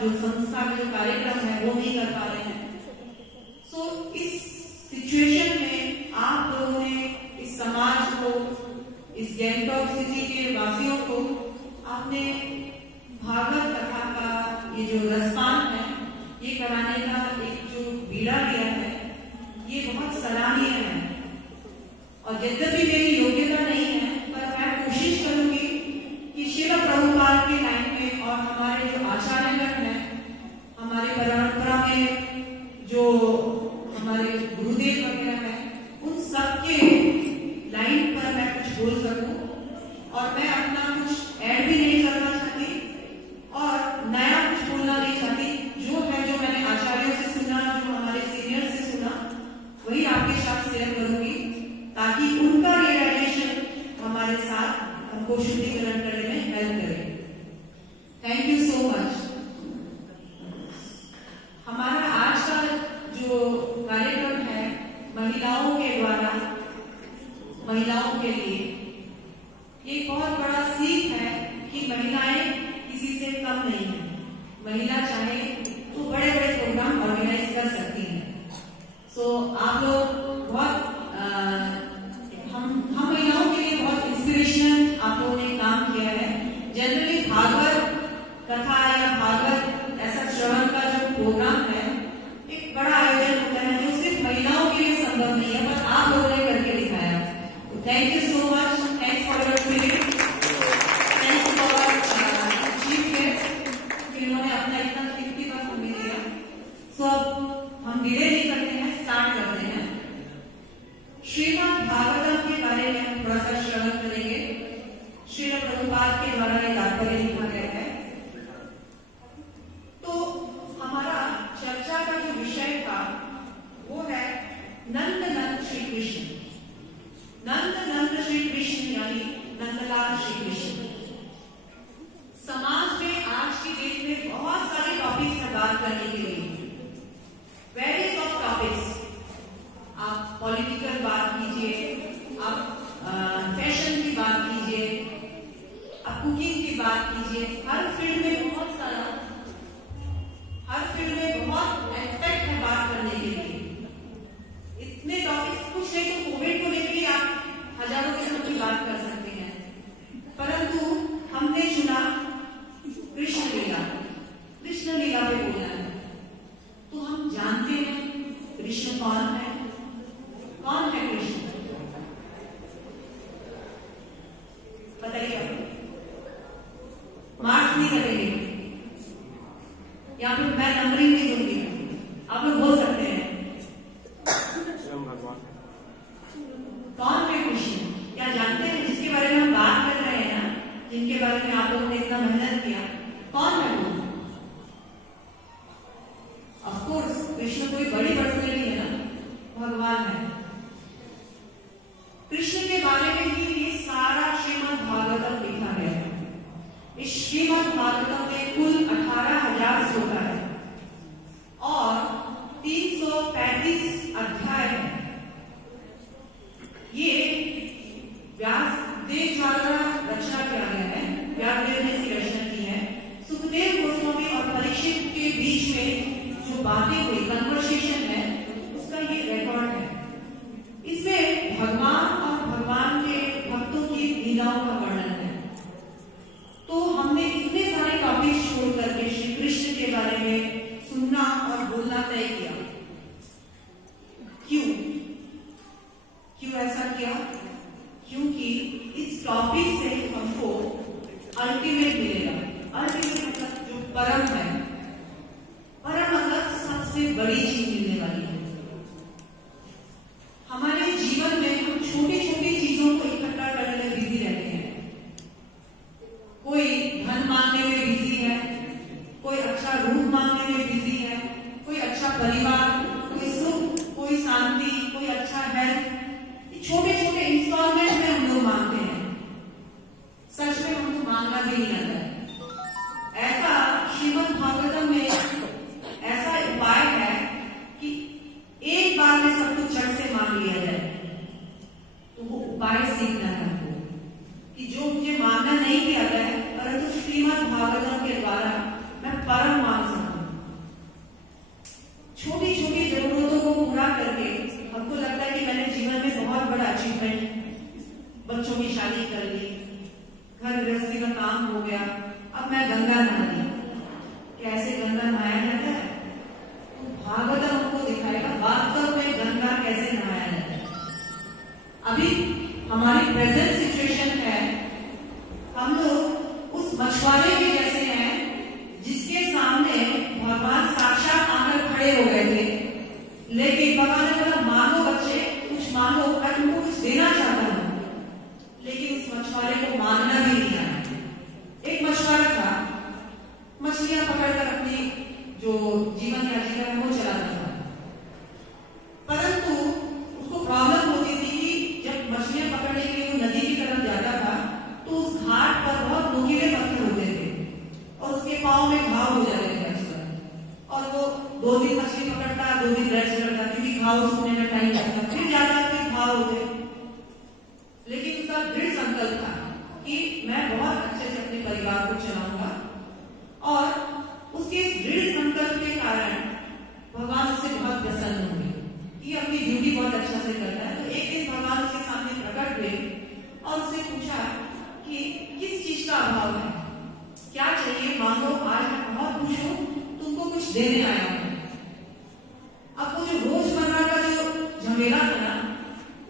जो संस्था में जो कार्यक्रम है वो नहीं कर पा रहे हैं, शुद्धिकरण करने में हेल्प करे। Thank you so much. हमारा आज का जो कार्यक्रम है महिलाओं के द्वारा महिलाओं के लिए, ये बहुत बड़ा सीख है कि महिलाएं किसी से कम नहीं है। महिला चाहे तो बड़े बड़े प्रोग्राम ऑर्गेनाइज कर सकती हैं। सो आप लोग बहुत हम महिलाओं के लिए बहुत इंस्पिरेशनल आप लोगों ने काम किया है। जनरली भागवत कथा या भागवत ऐसा श्रवण का जो प्रोग्राम है एक बड़ा आयोजन होता है जो सिर्फ महिलाओं के लिए संभव नहीं है, पर आप लोगों ने करके दिखाया। Thank you so much. Thanks for your spirit. Thanks for chief guest जिन्होंने अपना इतना कीमती वक्त हमें दिया। सो अब हम डिले नहीं करते हैं, स्टार्ट करते हैं। श्रीमद् भागवतम के बारे में हम थोड़ा सा श्रवण करेंगे। श्रील प्रभुपाद के द्वारा ये तात्पर्य लिखा गया है। तो हमारा चर्चा का जो विषय था वो है नंद नंद श्री कृष्ण। नंद नंद श्री कृष्ण यानी नंदलाल श्री कृष्ण। समाज में आज की डेट में बहुत सारे टॉपिक्स है बात करने के लिए, वेरियस ऑफ टॉपिक्स। आप पॉलिटिकल बात कीजिए, आप फैशन की बात कीजिए, आप कुकिंग की बात कीजिए। हर फील्ड में बहुत सारा, हर फील्ड में बहुत एक्सपेक्ट है बात करने के लिए। इतने टॉपिक्स, कुछ नहीं तो कोविड को लेकर आप हजारों किस्म की बात कर सकते हैं, परंतु हमने चुना कृष्ण लीला। कृष्ण लीला पे बोलना है। तो हम जानते हैं कृष्ण कौन है। कौन है कृष्ण? बताइए। मार्क्स नहीं करेंगे या फिर मैं नंबरिंग नहीं दूंगी, आप लोग बोल सकते हैं। कौन है कृष्ण? क्या जानते हैं जिसके बारे में हम बात कर रहे हैं ना, जिनके बारे में आप लोगों ने इतना मेहनत किया, कौन है वो? ऑफ कोर्स कृष्ण कोई बड़ी पर्सनैलिटी है ना, भगवान है। कृष्ण के बारे में ही ये सारा श्रीमद् भागवतम लिखा गया है। इस श्रीमद् भागवतम में कुल 18,000 श्लोक है और 335 अध्याय है। ये व्यासदेव द्वारा रचना किया गया है। व्यासदेव ने इसकी रचना की है। सुखदेव गोस्वामी और परीक्षित के बीच में जो बातें हुई, कन्वर्सेशन है, उसका ये रिकॉर्ड है। इसमें भगवान और भगवान के भक्तों की लीलाओं का वर्णन है। तो हमने इतने सारे टॉपिक छोड़ करके श्री कृष्ण के बारे में सुनना और बोलना तय किया। क्यों ऐसा किया? क्योंकि इस टॉपिक से हमको अल्टीमेट मिलेगा। अल्टीमेट मतलब जो परम है, परम मतलब सबसे बड़ी चीज मिलने वाली है। हमारे जीवन में हम छोटी छोटी चीजों को इकट्ठा करने में बिजी रहते हैं। कोई धन मांगने में बिजी है, कोई अच्छा रूप मांगने में बिजी है, कोई अच्छा परिवार, कोई सुख, कोई शांति, कोई अच्छा हेल्थ। छोटे छोटे इंस्टॉलमेंट में हम लोग मांगते हैं। सच में हमको मांगना भी नहीं आता है। ऐसा श्रीमद् भागवतम में ऐसा उपाय है कि एक बार में सब कुछ झट से मांग लिया जाए। तो वो उपाय सीखना है हमको कि जो मुझे मांगना नहीं भी आता है, परंतु श्रीमद् भागवतम के द्वारा मैं परम मांग सकूं। छोटी छोटी जरूरतों को पूरा करके हमको लगता है कि मैंने जीवन में बहुत बड़ा अचीवमेंट, बच्चों की शादी कर ली, घर गृहस्थी का काम हो गया, अब मैं गंगा नहा ली। कैसे गंगा नहाया जाता है? तो भागवतम हमको दिखाएगा वास्तव में गंगा कैसे नहाया जाता है। अभी हमारी प्रेजेंट सिचुएशन है, हम लोग उस मछुआरे के जैसे हैं जिसके सामने भगवान साक्षात आकर खड़े हो गए थे, लेकिन भगवान ने बोला मांगो बच्चे, कुछ मांगो, मैं तुमको कुछ देना चाहता हूं। लेकिन उस मछुआरे को मांगना भी नहीं आया। एक मछुआरा था, मछलियां पकड़कर अपनी जो जीवन या जीवन वो चलाता था, परंतु उसको प्रॉब्लम होती थी कि जब मछलियां पकड़ने के लिए वो नदी की तरफ जाता था तो उस घाव सूखने में टाइम लगता, फिर ज्यादा फिर घाव होते, लेकिन उसका दृढ़ संकल्प था कि मैं बहुत अच्छे से अपने परिवार को चलाऊंगा। और उसके दृढ़ संकल्प के कारण भगवान उससे बहुत प्रसन्न हुए कि अपनी ड्यूटी बहुत अच्छा से करता है। तो एक दिन भगवान उसके सामने प्रकट हुए और उससे पूछा कि किस चीज का अभाव है, क्या चाहिए, मांगो, आज मैं बहुत खुश हूं, तुमको कुछ देने आया हूं। अब वो जो रोजमर्रा का जो झमेला था ना,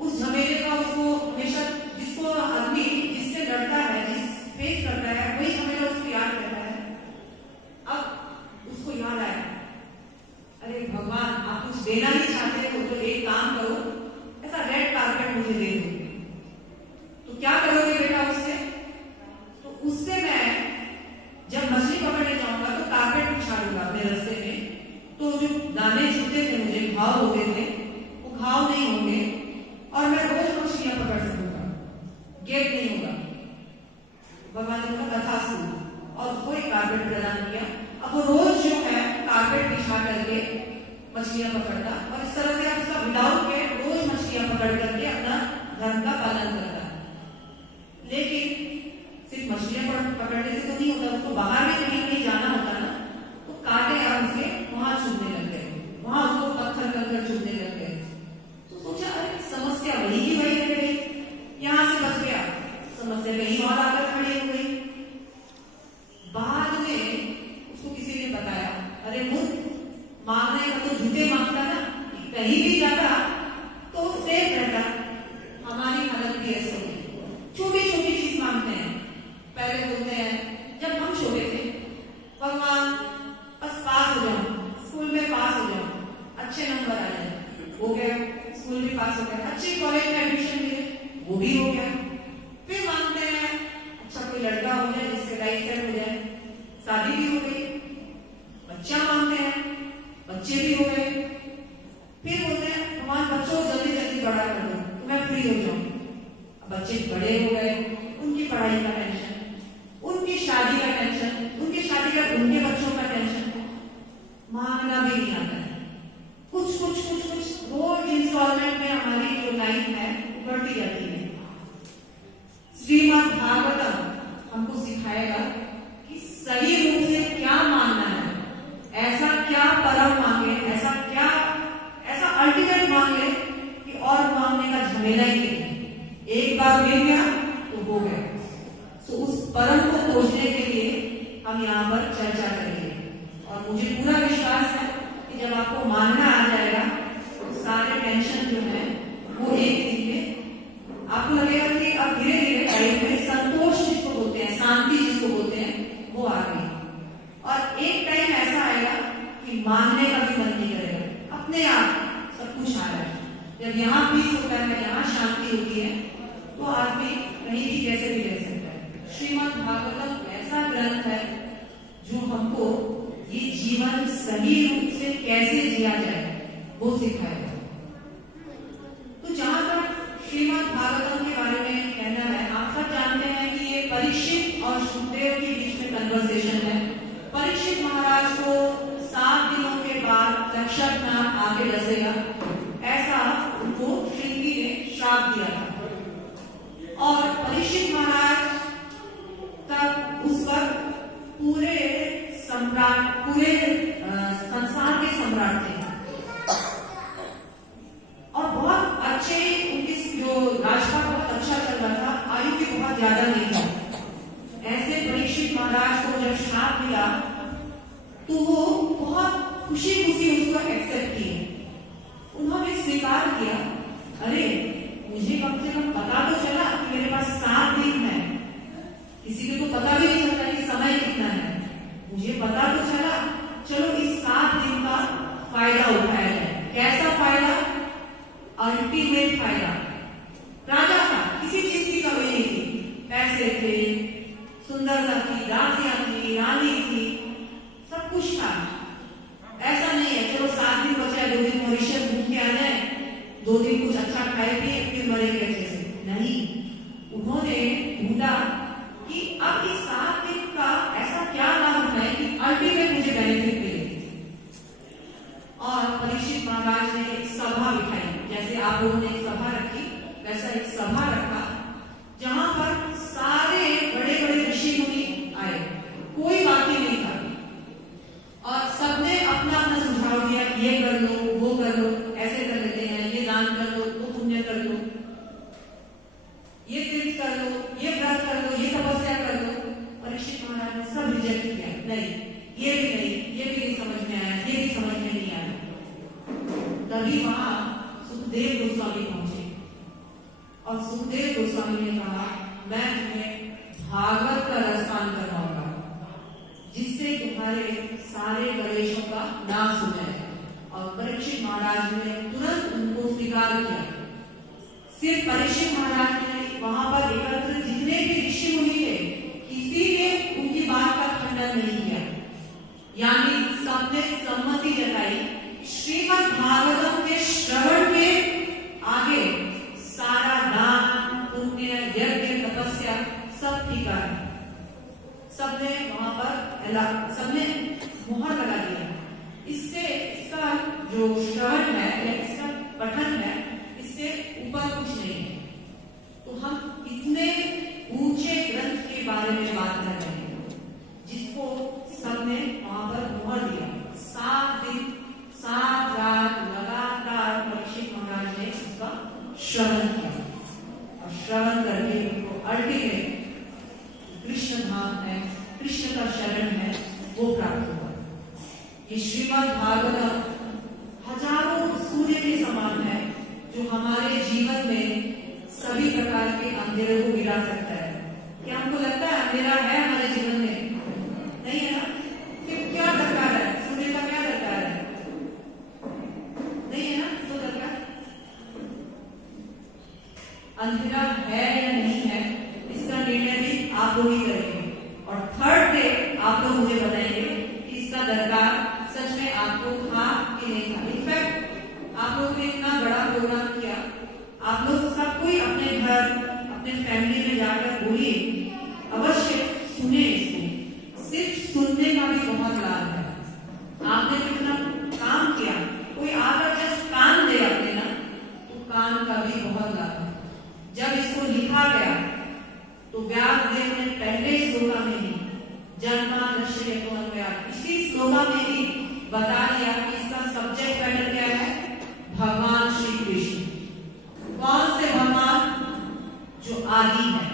उस झमेले का उसको हमेशा, जिसको आदमी जिससे लड़ता है, जिस फेस करता है, वही झमेला उसको याद रहता है। अब उसको याद आया, अरे भगवान, आप कुछ देना ही चाहते हो तो एक काम करो, ऐसा रेड कारपेट मुझे दे दो। तो क्या करोगे बेटा उससे? तो उससे मैं जब मछली पकड़ने जाऊंगा तो कारपेट बिछा दूंगा अपने रास्ते में, तो जो दाने छूते थे मुझे, घाव होते थे, वो घाव नहीं होंगे और मैं रोज मछलियां पकड़ सकूंगा, गेट नहीं होगा। भगवान ने कहा तथास्तु, और वो एक कारपेट प्रदान किया। अब वो रोज जो है कारपेट बिछा करके मछलियां पकड़ता, और इस तरह से उसका विदाउट के रोज मछलियां पकड़ करके अपना धर्म का पालन करता। लेकिन सिर्फ मछलियां पकड़ने से तो नहीं होता, उसको बाहर में कहीं कहीं जाना होता ना, तो कांटे आ उसके वहां चुभने लग गए, वहां उसको पत्थर कंकड़ चुभने लग गए। तो सोचा अरे समस्या वही की वही रह गई, यहां से बच गया, समस्या कहीं और आकर खड़ी हो गई। बाद में उसको किसी ने बताया, अरे मूर्ख, मांगने का तो जूते मांगता ना, कहीं भी जाता तो सेफ रहता। हमारी हालत भी ऐसी होगी, छोटी छोटी चीज मांगते हैं। पहले बोलते हैं जब हम छोटे थे, भगवान बस पास हो जाऊं, स्कूल में पास हो जाऊं, अच्छे नंबर आ जाए, हो गया, स्कूल में पास हो गया, अच्छे कॉलेज में एडमिशन मिले, वो भी हो गया। फिर मांगते हैं अच्छा कोई लड़का हो जाए जिससे लाइफ सेट हो जाए, शादी भी हो गई। बच्चा मांगते हैं, बच्चे भी हो गए। फिर बोलते हैं भगवान बच्चों को जल्दी जल्दी बड़ा कर दो तो मैं फ्री हो जाऊं। बच्चे बड़े हो गए, उनकी पढ़ाई का टेंशन, उनकी शादी का टेंशन, उनकी शादी का उनके बच्चों का टेंशन, मांगना भी नहीं आता है। कुछ कुछ कुछ कुछ रोज इंस्टॉलमेंट में हमारी जो लाइफ है बढ़ती जाती है। श्रीमद् भागवतम हमको सिखाएगा कि सही रूप से क्या मांगना है, ऐसा क्या परम मांगे, ऐसा क्या, ऐसा अल्टीमेट मांग ले कि और मांगने का झमेला ही नहीं। एक बार मिल गया तो हो गया। तो उस परम को खोजने के लिए हम यहाँ पर चर्चा करेंगे, और मुझे पूरा विश्वास है कि जब आपको मानना आ जाएगा तो सारे टेंशन जो है वो एक दिन में आपको लगेगा कि अब धीरे धीरे लाइफ में संतोष जिसको बोलते हैं, शांति जिसको बोलते हैं, वो आ गई। और एक टाइम ऐसा आएगा कि मांगने का भी मन नहीं करेगा, अपने आप सब कुछ आ रहा है। जब यहाँ पीस होता है, यहाँ शांति होती है, तो आदमी कहीं भी कैसे भी रह सकता है। श्रीमद् भागवतम ऐसा ग्रंथ है जो हमको ये जीवन सही रूप से कैसे जिया जाए वो सिखाएगा। तो जहां तक श्रीमद् भागवतम के बारे में कहना है, आप सब जानते हैं कि ये परीक्षित और सुखदेव के बीच में कन्वर्सेशन है। परीक्षित महाराज को 7 दिनों के बाद तक्षकनाग आगे डसेगा, ऐसा उनको श्रृंगी ने श्राप दिया था। और परीक्षित महाराज तब उस वक्त पूरे सम्राट, पूरे संसार के सम्राट थे, और बहुत अच्छे, उनकी जो राजपाट बहुत अच्छा चल रहा था, आयु भी बहुत ज्यादा नहीं था। ऐसे परीक्षित महाराज को जब श्राप मिला तो वो बहुत खुशी खुशी उसको एक्सेप्ट किए, उन्होंने स्वीकार किया। अरे मुझे कम से कम पता तो चला कि मेरे पास 7 दिन है, किसी को तो पता भी नहीं चलता कि समय कितना है, मुझे पता तो चला, चलो इस 7 दिन का फायदा उठाया जाए। कैसा फायदा? अल्टीमेट फायदा। राजा था, किसी चीज की कमी नहीं थी, पैसे थे, सुंदरता थी, दासियां थी, रानी थी, सब कुछ था। ऐसा नहीं है चलो 7 दिन बचा है, 2 दिन मॉरिशस घूम के आ जाए, 2 दिन कुछ अच्छा खाए पिए फिर मरेंगे अच्छे से। नहीं, उन्होंने ढूंढा कि अब इस 7 दिन का ऐसा क्या लाभ है कि अल्टीमेट मुझे बेनिफिट मिले। और परीक्षित महाराज ने एक सभा बिठाई, जैसे आप लोगों ने एक सभा रखी वैसा एक सभा रखा, जहां पर सारे बड़े बड़े ऋषि मुनि आए, कोई बाकी नहीं था, और सबने अपना अपना सुझाव दिया, ये कर लो, वो कर लो, ऐसे कर लेते हैं, ये दान कर लो, वो पुण्य कर लो, ये तीर्थ कर लो, ये व्रत कर लो, ये तपस्या कर लो। परीक्षित महाराज ने सब रिजेक्ट किया, नहीं, ये भी नहीं, ये भी नहीं समझ में आया, ये भी समझ में नहीं आया। तभी वहां सुखदेव गोस्वामी पहुंचे और सुखदेव गोस्वामी ने कहा, मैं तुम्हें भागवत का रसपान करवाऊंगा जिससे तुम्हारे सारे कलेशों का नाश हो जाए। और परीक्षित महाराज ने तुरंत उनको स्वीकार किया। सिर्फ परीक्षित महाराज ने वहां पर एकत्र जितने भी ऋषि मुनि थे, किसी ने उनकी बात का खंडन नहीं किया, यानी सबने सम्मति जताई। श्रीमद् भागवतम के श्रवण के आगे सारा दान, पुण्य, यज्ञ, तपस्या सब ठीक है। सबने वहां पर सबने मुहर लगा दिया। इससे इसका जो श्रवण है या इसका पठन है, इससे ऊपर कुछ नहीं है। तो हम इतने ऊंचे ग्रंथ के बारे में बात कर रहे हैं जिसको सबने वहां पर मुहर दिया। 7 दिन 7 रात लगातार परीक्षित महाराज ने इसका श्रवण किया, और श्रवण करके उनको अल्टीमेट कृष्ण धाम है, कृष्ण का शरण है, वो प्राप्त हुआ। ये श्रीमद् भागवत हजारों सूर्य के समान है, जो हमारे जीवन में सभी प्रकार के अंधेरे को गिरा सकता है। क्या हमको लगता है अंधेरा है हमारे जीवन में? नहीं है ना? फिर क्या दरकार है? सूर्य का क्या दरकार है? नहीं है ना? तो दरकार अंधेरा है या नहीं है, इसका निर्णय भी आप लोग ही करेंगे। और थर्ड डे आप लोग मुझे बताएंगे कि इसका दरकार सच में आपको था कि नहीं था। इनफैक्ट आप लोगों ने इतना बड़ा प्रोग्राम किया, आप लोग सब कोई अपने घर, अपने फैमिली में जाकर बोलिए, अवश्य सुने इसको। सिर्फ सुनने का भी बहुत लाभ है। आपने कितना काम किया, कोई आकर जस्ट कान दे अपने ना, तो कान का भी बहुत लाभ है। जब इसको लिखा गया तो व्यासदेव ने पहले श्लोका में ही जन्माद्यस्य हेतु अन्वयात्, इसी श्लोका में ही बता दिया कि इसका सब्जेक्ट मैटर क्या है, भगवान श्री कृष्ण। कौन से भगवान? जो आदि है,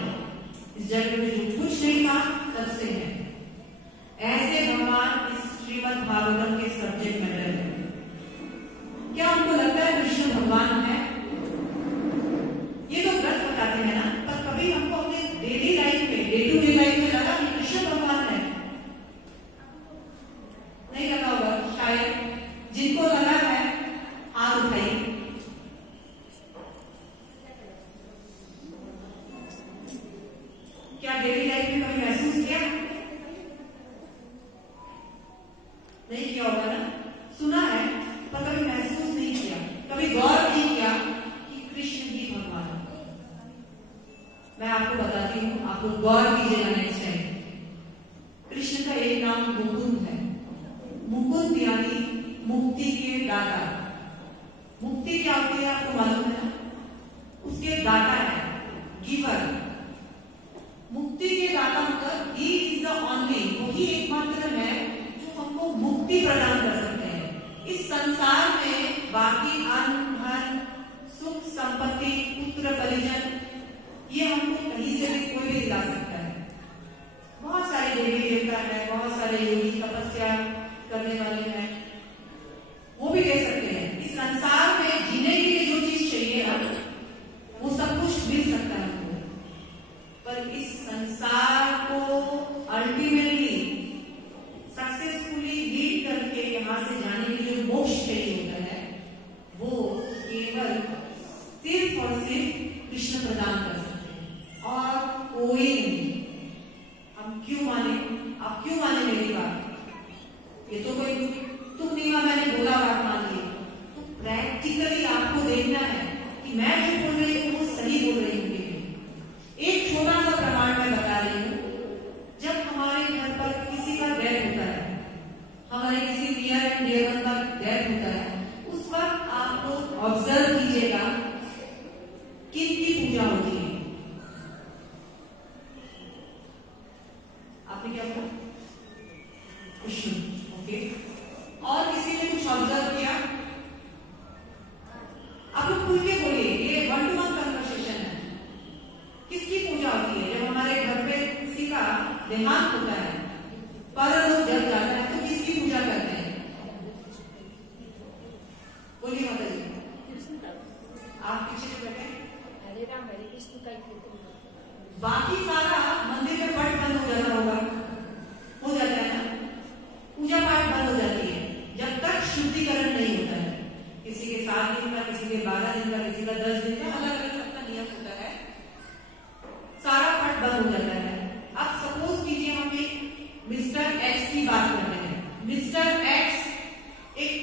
इस जगत में जो कुछ नहीं था तब से है, ऐसे भगवान इस श्रीमद् भागवतम के सब्जेक्ट मैटर है। क्या हमको लगता है कृष्ण भगवान है? ये तो व्रत बताते हैं ना, पर कभी हमको अपने डेली लाइफ में, डे टू डे लाइफ में लगा कि कृष्ण भगवान है? नहीं लगा होगा शायद। जिनको लगा है हाथ उठाइए। क्या डेली लाइफ में कभी महसूस किया? नहीं किया होगा ना? सुना है पर कभी महसूस नहीं किया, कभी गौर नहीं किया कि कृष्ण ही भगवान है। मैं आपको बताती हूँ, आप लोग गौर कीजिएगा नेक्स्ट टाइम। कृष्ण का एक नाम मुकुंद है। मुकुंद यानी मुक्ति के दाता। मुक्ति क्या होती है आपको मालूम है ना? उसके दाता है, गिवर। मुक्ति के दाता मतलब ही इज द ओनली, वही एकमात्र है जो हमको मुक्ति प्रदान कर सकते हैं। इस संसार में बाकी अन्न, धन, सुख, संपत्ति, पुत्र, परिजन, ये हमको कहीं से भी कोई भी दिला सकता है। बहुत सारे देवी देवता है, बहुत सारे योगी तपस्या करने वाले हैं, वो भी दे सकते हैं। इस संसार में जीने के लिए जो चीज चाहिए वो सब कुछ मिल सकता है हमको, पर इस संसार को अल्टीमेटली सक्सेसफुली लीड करके यहाँ से जाने के लिए जो मोक्ष चाहिए होता है, वो केवल सिर्फ और सिर्फ कृष्ण प्रदान कर सकते हैं, और कोई नहीं। ऑब्जर्व कीजिएगा किनकी पूजा होती है। आपने क्या बोला? विष्णु। ओके, और किसी ने कुछ ऑब्जर्व किया? आप लोग खुल के बोलिए, ये 1-to-1 कन्वर्सेशन है। किसकी पूजा होती है? जब हमारे घर पे किसी का देहांत होता है, पर लोग जब जाता है तो किसकी पूजा करते हैं? बोलिए माता जी। आप पीछे जो बैठे हरे राम हरे कृष्ण का कीर्तन करते हैं। बाकी सारा मंदिर में पट बंद हो जाता होगा, हो जाता है ना, पूजा पाठ बंद हो जाती है जब तक शुद्धिकरण नहीं होता है। किसी के 7 दिन का, किसी के 12 दिन का, किसी का 10 दिन का, अलग अलग सबका नियम होता है। सारा पट बंद हो जाता है। अब सपोज कीजिए हम एक मिस्टर एक्स की बात करते हैं। मिस्टर एक्स एक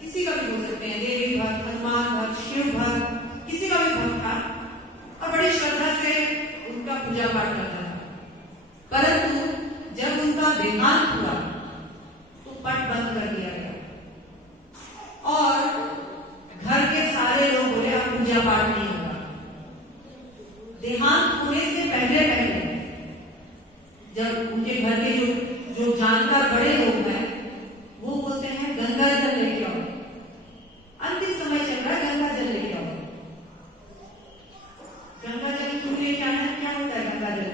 किसी का भी हो सकते हैं, देवी भक्त, हनुमान भक्त, शिव भक्त, किसी का भी भक्त था और बड़ी श्रद्धा से उनका पूजा पाठ करता था। परंतु जब उनका देहांत हुआ तो पट बंद कर दिया गया और घर के सारे लोग बोले अब पूजा पाठ नहीं होगा। देहांत होने से पहले पहले जब उनके घर के जो जानकार बड़े लोग हैं वो बोलते हैं गंगा जल लेके आओ, अंतिम समय चल रहा है, गंगा जल लेके आओ। गंगा जल क्यों लेके आना है? क्या होता है गंगा जल?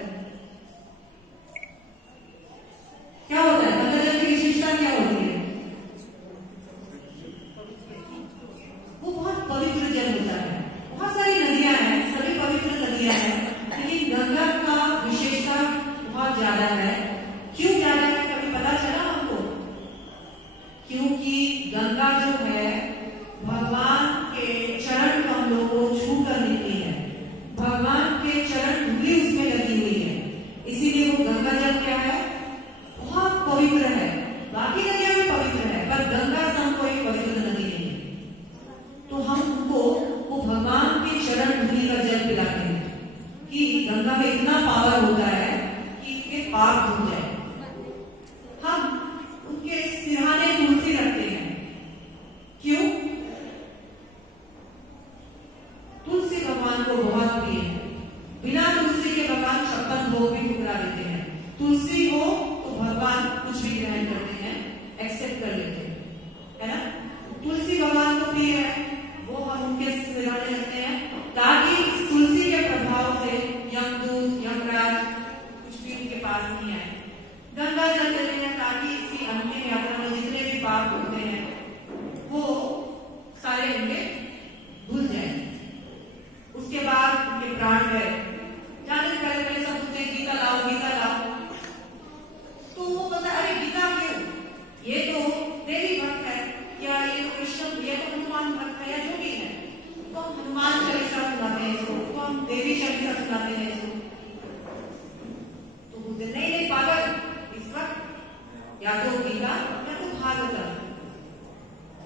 क्या होता है गंगा जल की विशेषता क्या होती है? वो बहुत पवित्र जल होता है। बहुत सारी नदियां हैं, सभी पवित्र नदियां हैं, लेकिन गंगा का विशेषता बहुत ज्यादा है। क्यों ज्यादा है? कभी पता चला हमको? क्योंकि गंगा जो है भगवान के चरण कमलों को छू कर निकली है, भगवान के चरण धूली उसमें लगी हुई है, इसीलिए वो गंगा जल क्या है? बहुत पवित्र है। बाकी नदियां भी पवित्र है पर गंगा सम कोई पवित्र नदी नहीं है। तो हम उनको वो भगवान के चरण धूली का जल पिलाते हैं कि गंगा में इतना पावर होता है कि इसके पाप धुल जाए। हम उनके सिरहाने तुलसी रखते हैं। क्यों? तुलसी भगवान को बहुत प्रिय है। बिना तुलसी के भगवान 56 भोग भी ठुकरा देते हैं। तुलसी हो तो भगवान कुछ भी ग्रहण करते हैं, एक्सेप्ट कर लेते हैं, है ना? तुलसी भगवान को प्रिय है, वो हम उनके सिरहाने रखते हैं ताकि इस तुलसी के प्रभाव से यमदूत, यमराज कुछ भी उनके पास नहीं आए। गंगा जल देते हैं ताकि इसकी अंतिम यात्रा में जितने भी पाप होते हैं वो सारे उनके धुल जाए। उसके बाद उनके प्राण गए। जाने से पहले सब पूछते हैं गीता लाओ, गीता लाओ। तो वो कहता अरे गीता क्यों? ये तो देवी भक्त है, या ये तो कृष्ण, ये तो हनुमान भक्त है, या जो भी है, तो हम हनुमान चालीसा सुनाते हैं इसको, तो हम देवी चालीसा सुनाते हैं इसको। तो बोलते नहीं नहीं पागल, इस वक्त या तो गीता या तो भागवत।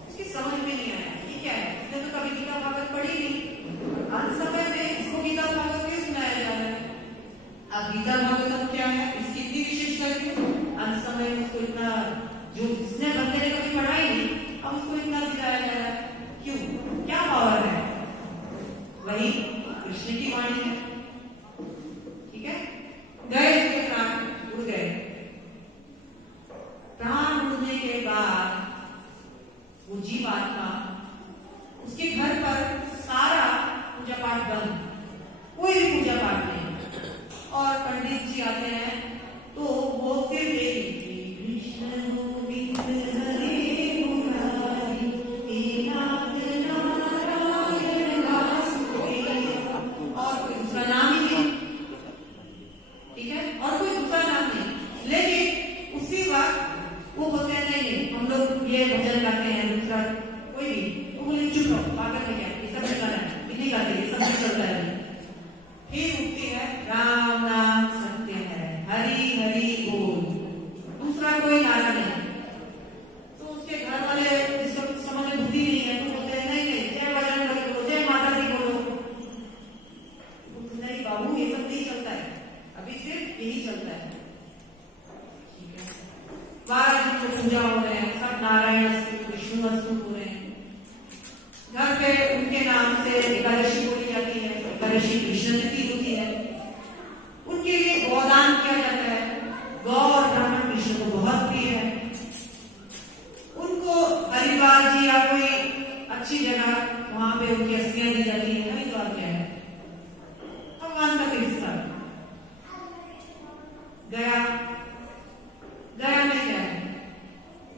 इसकी समझ में नहीं आया ये क्या है, इसने तो कभी गीता भागवत पढ़ी नहीं। अंत समय में इसको गीता भागवत क्यों सुनाया जा रहा है? अब गीता भागवत क्या है, इसकी इतनी विशेषता क्यों? अंत समय में उसको इतना, जो जिसने बंदे ने कभी पढ़ा ही नहीं, अब उसको इतना दिखाया जा रहा है। क्यों? क्या पावर है? वही कृष्ण की वाणी है। ठीक है, गए उसके प्राण, उड़ गए। प्राण उड़ने के बाद वो जीवात्मा, उसके घर पर सारा पूजा पाठ बंद, कोई भी पूजा पाठ नहीं। और पंडित जी आते हैं तो वो सिर्फ एक कृष्ण गोविंद हरे मुरारी नाथ नारायण वासुदेव, और कोई दूसरा नाम ही नहीं। ठीक है, और कोई दूसरा नाम नहीं। लेकिन उसी वक्त वो बोलते हैं नहीं हम लोग ये भजन गाते हैं दूसरा कोई भी, तो बोले चुप रहो, पागल है क्या, ये सब नहीं गाना है, इतनी गाते हैं, सब नहीं चलता है। फिर उठती है राम नाम सत्य है, हरि हरि बोल। एकादशी बोली जाती है, एकादशी कृष्ण की होती है, उनके लिए गोदान किया जाता है। गौ और ब्राह्मण कृष्ण को बहुत प्रिय है। उनको हरिद्वार जी या कोई अच्छी जगह वहां पे उनकी अस्थियां दी जाती है। हरिद्वार क्या है? भगवान का तीर्थस्थल। गया में क्या है?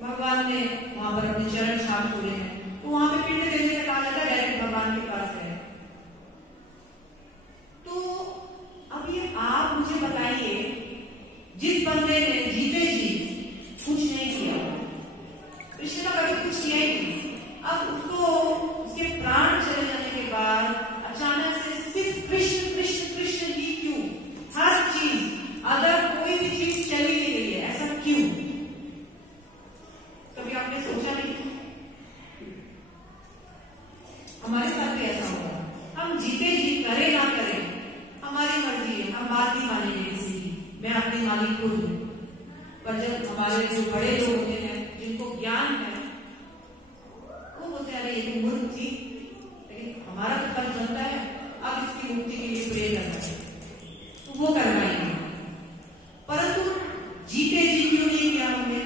भगवान ने वहां पर अपने चरण छाप छोड़े हैं, तो वहां पे पिंड देने से कहा जाता है डायरेक्ट भगवान के पास है। तो अब ये आप मुझे बताइए, जिस बंदे ने जीते जी कुछ नहीं किया, कृष्ण का कभी कुछ किया ही नहीं, अब उसको उसके प्राण चले जाने के बाद अचानक से सिर्फ कृष्ण कृष्ण कृष्ण ही क्यों? हर चीज, अगर कोई भी चीज चली नहीं रही है, ऐसा क्यों? कभी आपने सोचा नहीं? हमारे साथ भी ऐसा होगा। हम जीते जी करें ना करें हमारी मर्जी है, हम बात नहीं मानेंगे किसी की। मैं अपनी मालिक खुद हूं। पर जब हमारे जो बड़े लोग होते हैं, जिनको ज्ञान है, वो बोलते हैं अरे ये तो मूर्ख थी, लेकिन हमारा तो फर्ज बनता है अब इसकी मुक्ति के लिए प्रे करना है, तो वो करवाएंगे। परंतु जीते जी क्यों नहीं किया हमने?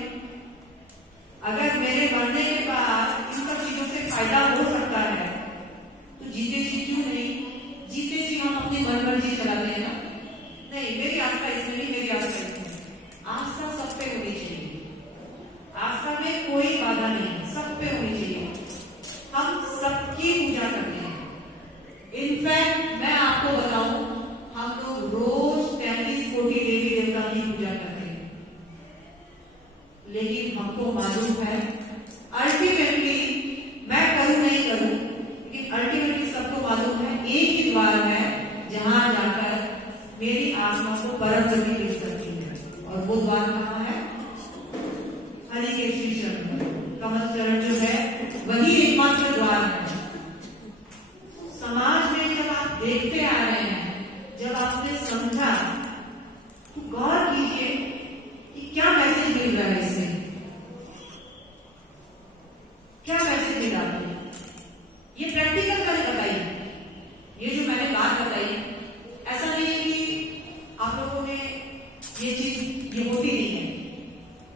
अगर मेरे मरने के बाद इन सब चीजों से फायदा हो सकता है, तो जीते जी क्यों नहीं? जीते जी हम अपनी मनमर्जी चलाते हैं ना, नहीं मेरी आस्था इसमें नहीं, मेरी आस्था इसमें। आस्था सब पे होनी चाहिए, आस्था में कोई बाधा नहीं, सब पे होनी चाहिए। हम सबकी पूजा करते हैं। इनफैक्ट मैं आपको बताऊं, हम लोग रोज 33 कोटि देवी देवता की पूजा करते हैं, लेकिन हमको मालूम है अल्टीमेटली मैं करूं नहीं करूं, लेकिन अल्टीमेटली सबको मालूम है एक ही द्वार है जहां जाकर मेरी आत्मा को परम गति मिल सकती है। और वो द्वार कहां है? हरि के श्री चरण, कमल चरण जो है वही एकमात्र द्वार है। समाज में जब आप देखते आ रहे हैं, जब आपने समझा, तो गौर कीजिए कि क्या मैसेज मिल रहा है इससे, क्या मैसेज मिला आपको? ये प्रैक्टिकल करके बताइए। ये जो मैंने बात बताई, ऐसा नहीं है कि आप लोगों ने ये चीज ये होती नहीं है,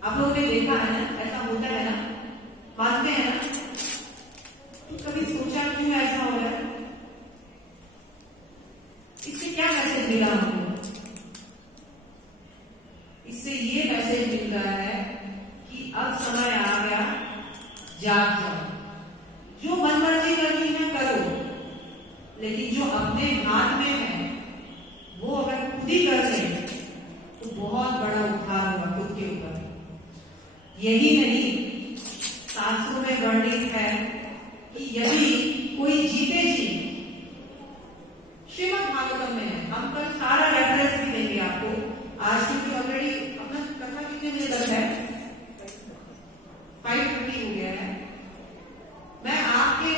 आप लोगों ने देखा है ना, ऐसा होता है ना, मानते हैं ना, तो कभी सोचा क्यों ऐसा हो रहा है? इससे क्या मैसेज मिला हमको? इससे ये मैसेज मिल रहा है कि अब समय आ गया, जाग जाओ। जो मनमर्जी करनी है करो, लेकिन जो अपने हाथ में है वो अगर खुद ही कर ले तो बहुत बड़ा उद्धार होगा खुद के ऊपर। यही नहीं, शास्त्रों में वर्णित है कि यदि कोई जीते जी, श्रीमद् भागवतम में है, हम कल सारा रेफरेंस भी देंगे आपको। आज क्योंकि ऑलरेडी अपना कथा कितने बजे तक है? 5:30 हो गया है। मैं आपके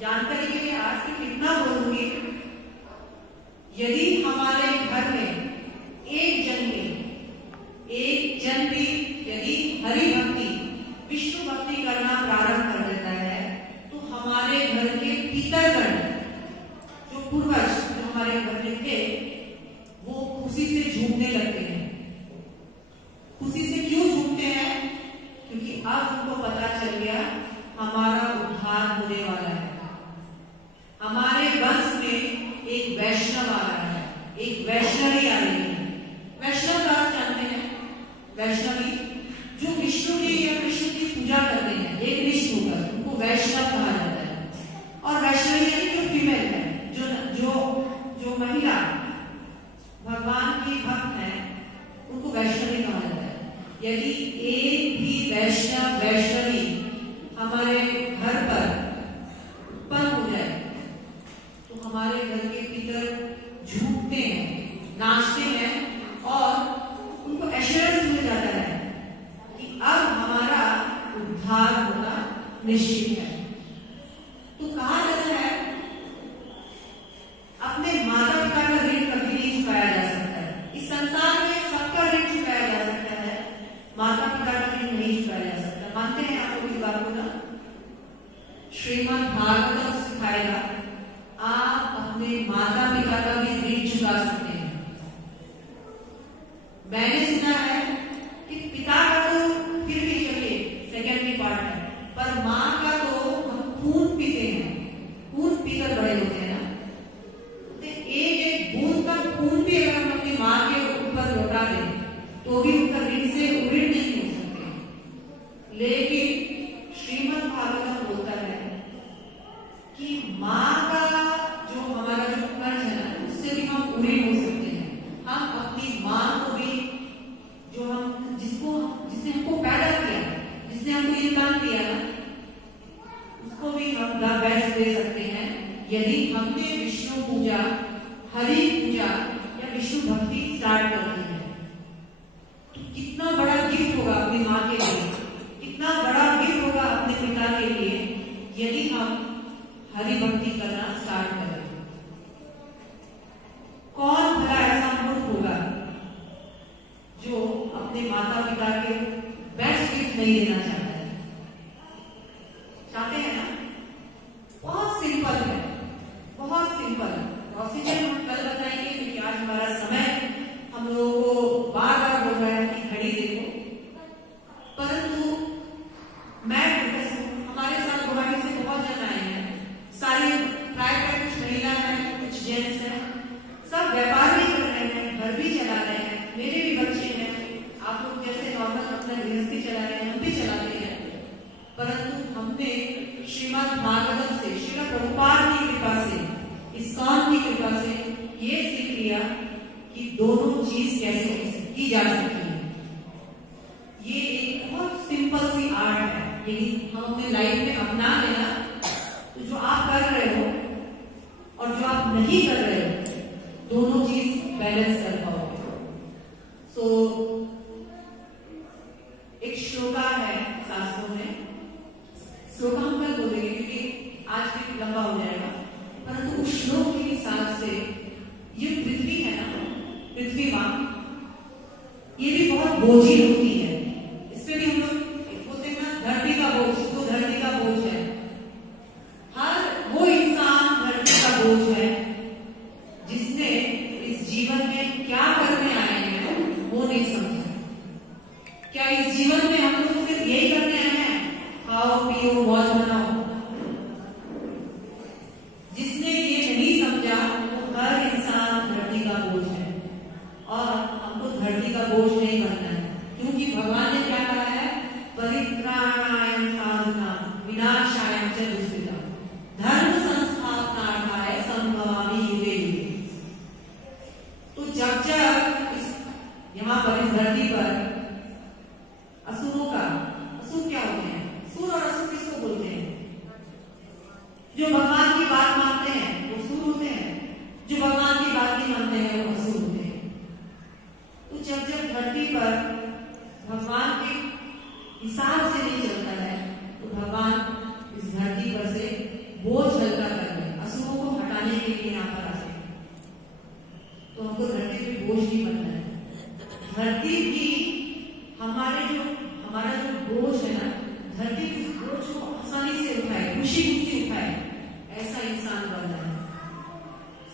जानकारी के लिए आज की कितना बोलूंगी, यदि हमारे घर में एक जन भी यदि हरि भक्ति, विष्णु भक्ति करना प्रारंभ कर देता है, तो हमारे घर के पितरगण, जो पूर्वज जो हमारे घर में थे, वो खुशी से झूमने लगते हैं। खुशी से क्यों झूमते हैं? क्योंकि अब उनको पता चल गया हमारा उद्धार होने वाला है। हमारे वंश में एक वैष्णव आ रहा है, एक वैष्णवी आ रही है। वैष्णव का जानते हैं? वैष्णवी जो विष्णु की या कृष्ण की पूजा करते हैं, एक निष्ठ होकर, उनको वैष्णव कहा जाता है। और वैष्णवी यानी जो फीमेल है, जो महिला भगवान की भक्त है, उनको वैष्णवी कहा जाता है। यदि एक भी वैष्णवी हमारे घर पर उत्पन्न हो जाए, तो हमारे घर के पितर झूमते हैं, नाचते हैं, और उनको एश्योरेंस मिल जाता है कि अब हमारा उद्धार होना निश्चित है। तो कहा जाता है अपने माता पिता का ऋण कभी नहीं चुकाया जा सकता है। इस संसार में सबका ऋण चुकाया जा सकता है, माता पिता का ऋण नहीं चुकाया जा सकता। मानते हैं आप लोग इस बात को ना? श्रीमद् भागवतम सिखाएगा आप अपने माता पिता का भी ऋण चुका सकते हैं। मैंने सुना है कि पिता का तो फिर भी चलिए सेकेंडरी पार्ट है, पर माँ का तो हम खून पीते हैं, खून पीकर बड़े होते हैं ना। तो एक बूंद का खून भी अगर हम अपनी माँ के ऊपर लौटा दें तो भी उनका ऋण से ऋण नहीं हो सकते। लेकिन श्रीमद् भागवत बोलता है कि माँ का जो हमारा जो कर्ज है ना, उससे भी हम ऋणी हो सकते हैं। हम अपनी माँ को भी, जो हम जिसने हमको पैदा किया, जिसने हमको ये दान दिया ना, उसको भी हम द बेस्ट दे सकते हैं यदि हमने विष्णु पूजा, हरि पूजा या विष्णु भक्ति स्टार्ट कर दी है। तो कितना बड़ा गिफ्ट होगा अपनी माँ के लिए, कितना बड़ा गिफ्ट होगा अपने पिता के लिए यदि हम हरि भक्ति करना स्टार्ट करें। कौन भला ऐसा मूर्ख होगा जो अपने माता पिता के बेस्ट गिफ्ट नहीं देना चाहता है? चाहते हैं ना? बहुत सिंपल है, बहुत सिंपल प्रोसीजर हम कल बताएंगे, क्योंकि आज हमारा समय हम लोगों को बार बार बोल रहा है कि घड़ी देखो। परंतु मैं हमारे साथ गुवाहाटी से बहुत जन आए हैं, सारी प्राय कुछ महिला है, कुछ जेंट्स हैं, सब व्यापार भी कर रहे हैं, घर भी चला रहे हैं, मेरे भी बच्चे हैं, आप लोग जैसे नॉर्मल अपना गृहस्थी चला रहे हैं, हम भी चलाते हैं। परंतु हमने श्रीमद् भागवत से, श्रील प्रभुपाद की कृपा से, इस्कॉन की कृपा से ये सीख लिया कि दोनों चीज कैसे की जा सकती है। ये एक बहुत सिंपल सी आर्ट है, यदि हम अपने लाइफ में अपना लेना तो जो आप कर रहे हो और जो आप नहीं कर रहे हो, दोनों चीज बैलेंस कर पाओगे। सो एक श्लोका है शास्त्रों में, श्लोका हम कल बोलेंगे क्योंकि आज भी लंबा हो जाएगा, परंतु उस श्लोक के हिसाब से ये पृथ्वी है ना, पृथ्वी माँ, ये भी बहुत बोझी होती है। इस पे भी हम लोग बोलते हैं ना, धरती का बोझ, तो धरती का बोझ है। हर वो इंसान धरती का बोझ है जिसने इस जीवन में क्या करने आए हैं वो नहीं समझा। क्या इस जीवन में हम लोग सिर्फ यही करने आए हैं, खाओ पियो मौज मनाओ? जिसने ये नहीं समझा वो हर इंसान धरती का बोझ है, और हमको धरती का बोझ नहीं बनना है, क्योंकि भगवान ने क्या कहा है, परित्राणाय साधुनां विनाशाय च दुष्कृतां धर्म संस्थापनार्थाय संभवामि युगे युगे। तो जब यहाँ पर इस धरती पर असुरों का, असुर क्या होते हैं, सुर और असुर किसको बोलते हैं? जो भगवान की बात मानते हैं वो सुर होते हैं, जो भगवान की बात नहीं मानते हैं वो असुर होते हैं। तो जब धरती पर भगवान के हिसाब से नहीं चलता है तो भगवान इस धरती पर से बोझ हल्का कर रहे, असुरों को हटाने के लिए यहाँ पर आते हैं। तो हमको धरती पे बोझ नहीं बनना है। धरती भी हमारा जो बोझ है ना, धरती की बोझ को आसानी से उठाए, खुशी उठाए, ऐसा इंसान बनना है।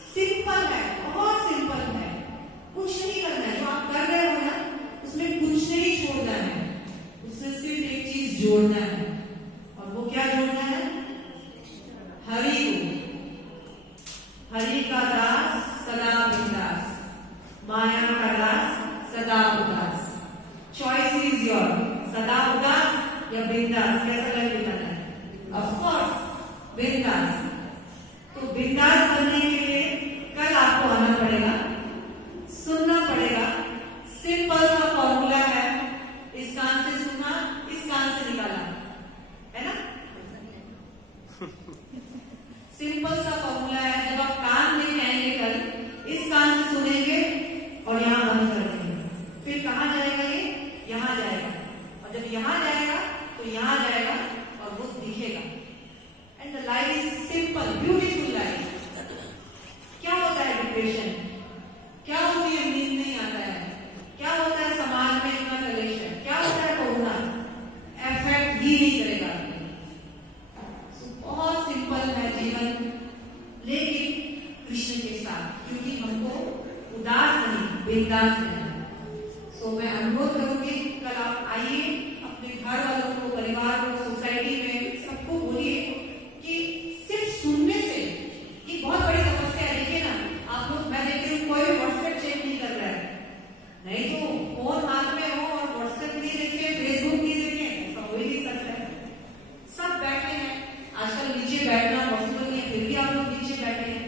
सिंपल है, बहुत सिंपल है, कुछ नहीं करना है। जो आप कर रहे हो ना, उसमें कुछ नहीं छोड़ना है, उसमें सिर्फ एक चीज जोड़ना है, और वो क्या जोड़ना है? हरि को। हरि का दास सदा बिंदास, माया का दास सदा उदास। चॉइस इज योर, सदा उदास या बिंदास, कैसा लाइफ बिताना है? ऑफ कोर्स बिंदास। तो बिंदास करने के लिए कल आपको आना पड़ेगा, सुनना पड़ेगा। सिंपल सा फॉर्मूला है, इस कान से सुनना, इस कान से निकालना, है ना? सिंपल सा फॉर्मूला है। जब आप कान में आएंगे कल, इस कान से सुनेंगे और यहाँ बंद कर देंगे, फिर कहाँ जाएगा? ये यहाँ जाएगा, और जब यहाँ जाएगा तो यहाँ जाएगा और वो दिखेगा। And the life is simple, beautiful life. क्या होता है डिप्रेशन? क्या होती है नींद नहीं आता है? क्या होता है समाज में इतना कलेश? क्या होता है कोरोना? इफेक्ट ही नहीं करेगा। बहुत सिंपल है जीवन, लेकिन के साथ, क्योंकि हमको उदास नहीं, बिंदास रहना है। सो मैं अनुरोध करूंगी, कल आप आइए, अपने घर वालों को, परिवार को, सोसाइटी में सबको बोलिए कि सिर्फ सुनने से ये बहुत बड़ी समस्या है। देखिए ना आप लोग, मैं देखती हूँ कोई व्हाट्सएप चेक नहीं कर रहा है, नहीं तो फोन हाथ में हो और व्हाट्सएप नहीं देखे, फेसबुक नहीं देखे, ऐसा हो ही नहीं सकता है। सब बैठे हैं, आजकल नीचे बैठना पॉसिबल नहीं है, फिर भी आप लोग नीचे बैठे हैं।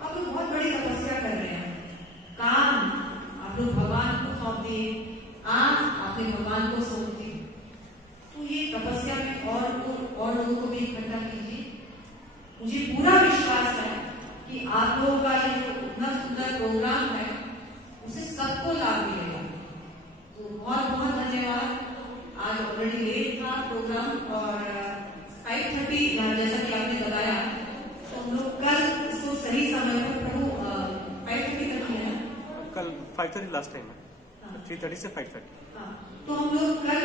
आप लोग बहुत बड़ी तपस्या कर रहे हैं। काम आप लोग भगवान को सौंप दिए, आंख आपने भगवान को सौंप दी, तो ये तपस्या में और लोगों को भी इकट्ठा कीजिए। मुझे पूरा विश्वास है कि आप लोगों का ये जो इतना सुंदर प्रोग्राम है उसे सबको लाभ मिलेगा। तो बहुत बहुत धन्यवाद। आज ऑलरेडी लेट था प्रोग्राम और 5:30 जैसा कि आपने बताया, तो हम लोग कल इसको सही समय पर प्रभु 5:30 तक है ना, कल 5:30 लास्ट टाइम है, 3:30 से 5:30। हाँ, तो हम लोग कल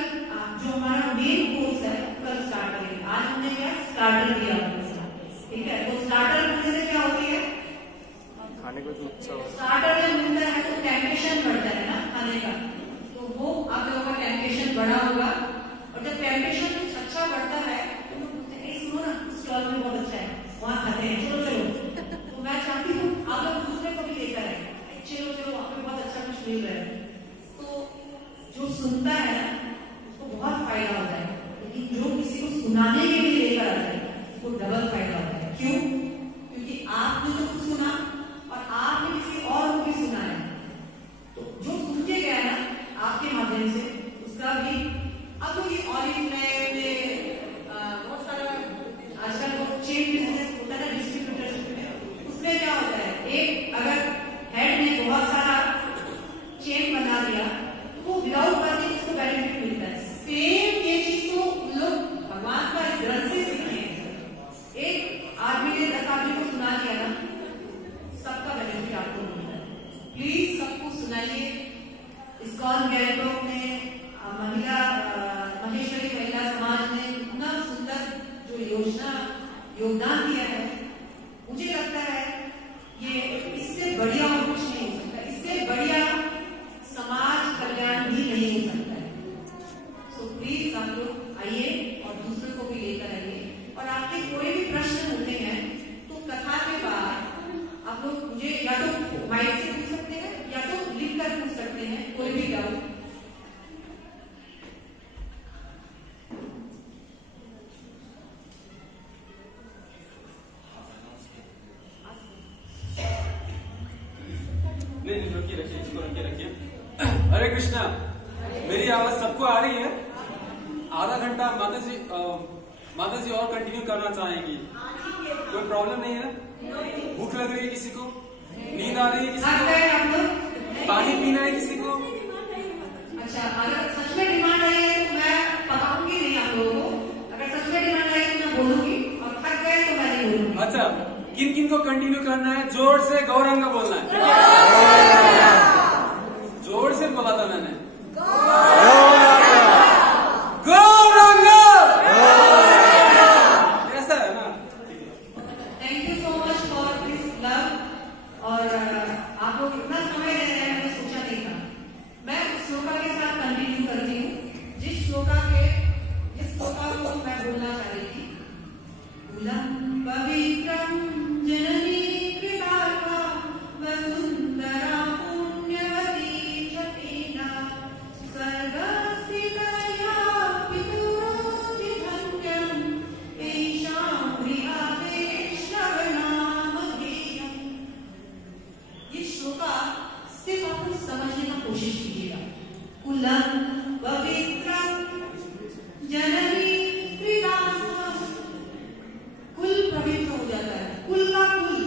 जो हमारा मेन कोर्स है कल स्टार्ट करेंगे। आज हमने क्या स्टार्टर दिया, ठीक है। तो स्टार्टर करने से क्या होती है, खाने को तो अच्छा स्टार्टर जब मिलता है तो टेम्पटेशन बढ़ता है ना खाने का, तो वो आप लोगों का टेम्पटेशन बढ़ा होगा। और जब टेम्पटेशन कुछ अच्छा बढ़ता है तो लोग बोलते हैं सुनो ना स्टॉल में बहुत अच्छा है, वहाँ खाते हैं, चलो चलो। तो मैं चाहती हूँ आप लोग दूसरे को भी लेकर आए, चलो चलो वहाँ पे बहुत अच्छा कुछ मिल रहा है। तो जो सुनता है ना उसको बहुत फायदा होता है, लेकिन जो किसी को सुनाने के लिए लेकर आता है उसको डबल फायदा होता है। क्यों? क्योंकि आपने तो कुछ सुना और आपने किसी और को भी सुना है, तो जो सुन के गया ना आपके माध्यम से उसका भी। अब तो ये ऑनलाइन में बहुत सारा आजकल वो चेन बिजनेस होता है ना डिस्ट्रीब्यूटरशिप में, उसमें क्या होता है, एक अगर हेड ने बहुत सारा चेन बना दिया तो वो विदाउट वर्किंग उसको बेनिफिट मिलता है। सेम ये चीज तो लोग भगवान का इस ग्रंथ से सीखे हैं। एक आदमी ने 10 आदमी को सुना दिया ना, सबका बेनिफिट आपको मिलता है। प्लीज सबको सुनाइए। इस्कॉन गैंगटॉक ने महिला महेश्वरी महिला समाज ने इतना सुंदर जो योगदान दिया है, मुझे लगता है ये इससे बढ़िया और कुछ नहीं हो सकता, इससे बढ़िया समाज कल्याण भी नहीं हो सकता है। सो प्लीज आप लोग आइए और दूसरे को भी लेकर आइए। और आपके कोई भी प्रश्न होते हैं तो कथा के बाद आप लोग मुझे या तो माइक से पूछ सकते हैं या तो लिख कर पूछ सकते हैं, कोई भी डाउट। नहीं रखिए इसको रखिए। हरे कृष्णा, मेरी आवाज सबको आ रही है? आधा घंटा माता जी और कंटिन्यू करना चाहेंगी? कोई प्रॉब्लम नहीं है? भूख लग रही है किसी को? नींद आ रही है किसी को? पानी पीना है किसी को? अच्छा, अगर सच में डिमांड आई है तो मैं पकाऊंगी नहीं आप लोगों को। अगर सच में डिमांड आई तो मैं बोलूंगी, और थक गए तो मैं नहीं बोलूंगी। अच्छा, किन किन को कंटिन्यू करना है? जोर से गौरंग बोलना है। जोर से बोला था मैंने, गौरंग। ऐसा है ना? Thank you so much for this love. और आप लोग इतना समय दे रहे हैं, मैंने सोचा नहीं था। मैं श्लोका के साथ कंटिन्यू करती हूँ, जिस श्लोका को मैं बोलना चाह रही थी। पवित्रम जननी कृपाला वसुंधरा पुण्यवती जटिना सर्वस्थितया पितुरोति धन्यं एषां गृहाते श्रवणामधेयम्। ये श्लोका सिर्फ आप लोग समझने का कोशिश कीजिएगा। कुलम पवित्रम जननी कृपाला, कुल पवित्र हो जाता है, कुल का कुल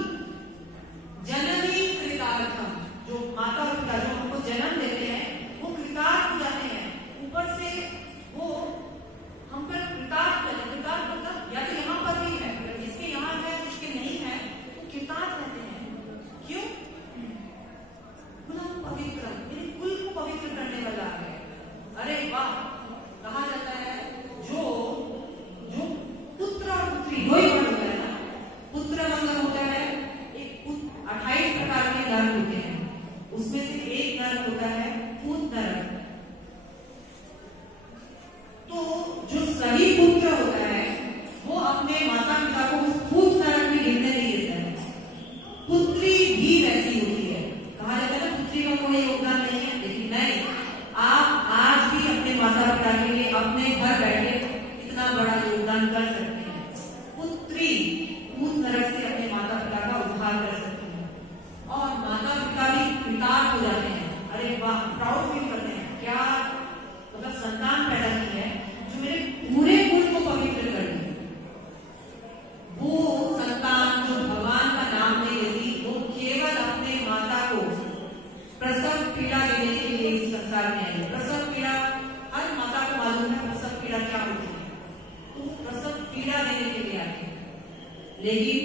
लेकिन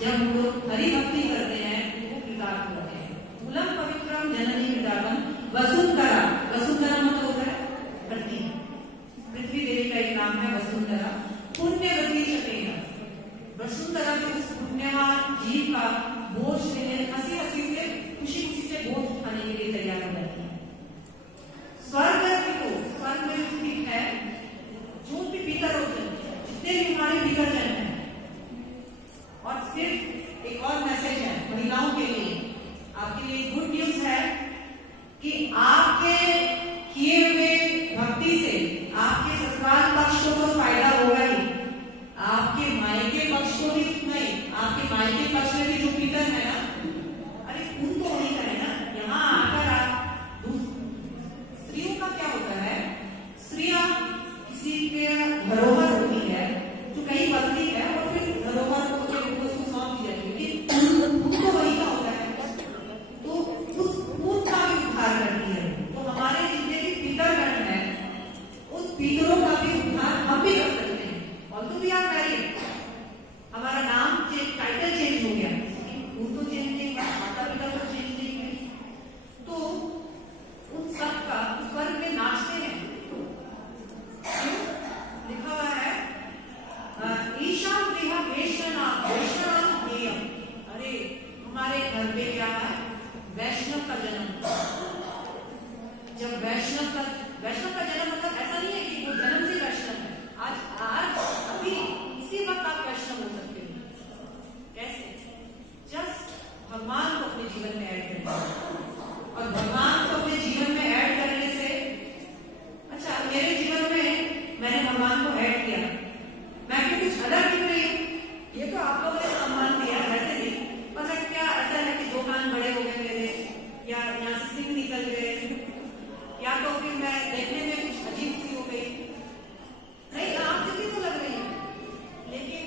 जब हम लोग हरि भक्ति करते हैं वो कृतार्थ होते हैं। मूलम पवित्रम जननी कृतार्थम वसुंधरा। वसुंधरा मतलब होता है पृथ्वी। पृथ्वी देवी का एक नाम है वसुंधरा। पुण्यवती चतेना। वसुंधरा जो उस पुण्यवान जीव का बोझ लेने हंसी हंसी से खुशी खुशी से बोझ उठाने के लिए तैयार हो जाती है। स्वर्ग स्वर्ग में स्थित है जो भी भीतर होते हैं, जितने भी हमारे भीतर जन है। और सिर्फ एक और मैसेज है महिलाओं के लिए, आपके लिए गुड न्यूज है कि आपके किए हुए भक्ति से आपके ससुराल पक्ष को तो फायदा होगा ही, आपके मायके पक्ष को भी नहीं। आपके मायके पक्ष में भी जो पीतर है ना, अरे उनको वही है ना। यहाँ आकर आप स्त्रियों का क्या होता है, स्त्रियां किसी के धरोहर होती है जो कहीं बनती है और फिर धरोहर को सौंप दी जाती है। उनको वही का होता है तो उस का भी उद्धार करती है। तो हमारे जितने भी पितरगण है उन पितरों का भी उद्धार हम भी कर सकते हैं। और तो भी आप मैरिड, हमारा नाम टाइटल चेंज हो गया, वो तो चेंज नहीं हुआ, माता पिता तो चेंज नहीं हुई। तो उन सब का स्वर्ग में नाचते हैं। लिखा हुआ है ईशान गृह वैष्णव देयम। अरे हमारे घर पे क्या है, वैष्णव का जन्म। जब वैष्णव का जन्म मतलब ऐसा नहीं है कि वो जन्म से वैष्णव है। आज अभी इसी वक्त आप वैष्णव हो सकते हो। कैसे? जस्ट भगवान को अपने जीवन में ऐड करें। और भगवान को अपने जीवन में ऐड करने से, अच्छा मेरे जीवन में मैंने भगवान को ऐड किया, मैं भी कुछ अलग दिख रही हूँ, ये तो आप लोगों ने सम्मान दिया, वैसे नहीं। मगर क्या ऐसा है कि दो कान बड़े हो गए मेरे, या यहाँ से सिंह निकल गए, या तो फिर मैं देखने में कुछ अजीब सी हो गई? नहीं, आप किसी को लग रही है, लेकिन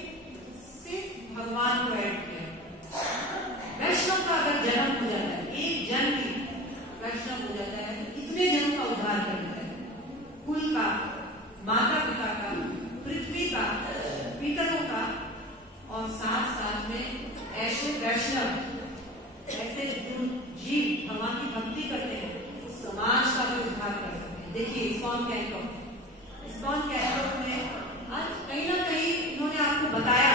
सिर्फ भगवान को ऐड किया। वैष्णव का अगर जन्म हो जाता है, एक जन्म ही वैष्णव हो जाता है, इतने जन्म का उद्धार कर देता है। कुल का, माता पिता का, पृथ्वी का, पितरों का, और साथ साथ में ऐसे वैष्णव, ऐसे जो जीव भगवान की भक्ति करते हैं, उस समाज का भी उद्धार कर सकते हैं। देखिए इस्कॉन कैंटो में आज कहीं ना कहीं इन्होंने आपको बताया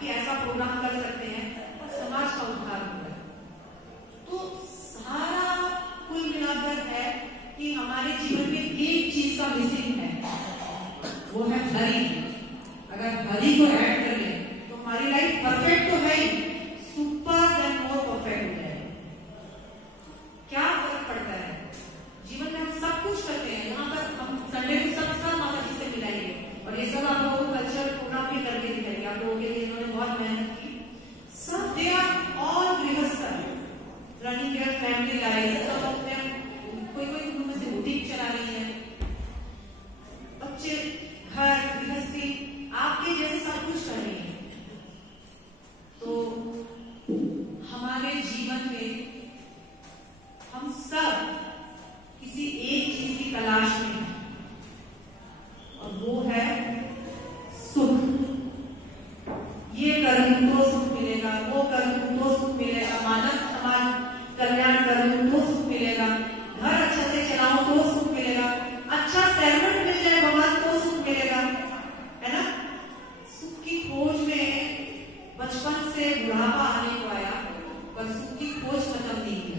कि ऐसा प्रोग्राम कर सकते हैं और समाज का उद्धार होगा। तो सारा कुल मिलाकर है कि हमारे जीवन में एक चीज का मिसिंग है, वो है हरि। अगर हरि को ऐड कर ले तो हमारी लाइफ परफेक्ट तो है ही, सुपर देन मोर परफेक्ट हो जाए। क्या फर्क पड़ता है जीवन में? हम सब कुछ करते हैं। यहाँ पर हम संडे को सब माता जी से मिलाएंगे, और ये सब आप लोगों को कल्चर प्रोग्राम भी करके दिखाएंगे। आप लोगों के लिए इन्होंने बहुत मेहनत की। सब दे आर ऑल गृहस्थ रनिंग देयर फैमिली लाइफ। सब अपने कोई उनमें से बुटीक चला रही है, बच्चे, घर गृहस्थी, आपके जैसे सब कुछ कर रही है। तो हमारे जीवन में हम सब किसी एक चीज की तलाश में हैं, और वो है सुख। ये करूं तो सुख मिलेगा, वो करूं तो सुख मिलेगा, मानव समाज कल्याण करूं तो सुख मिलेगा, घर अच्छा से चलाऊं तो सुख मिलेगा, अच्छा सैलरी मिल जाए भगवान तो सुख मिलेगा, है ना। सुख की खोज में बचपन से बुढ़ापा आने को आया, पर सुख की खोज खत्म नहीं की।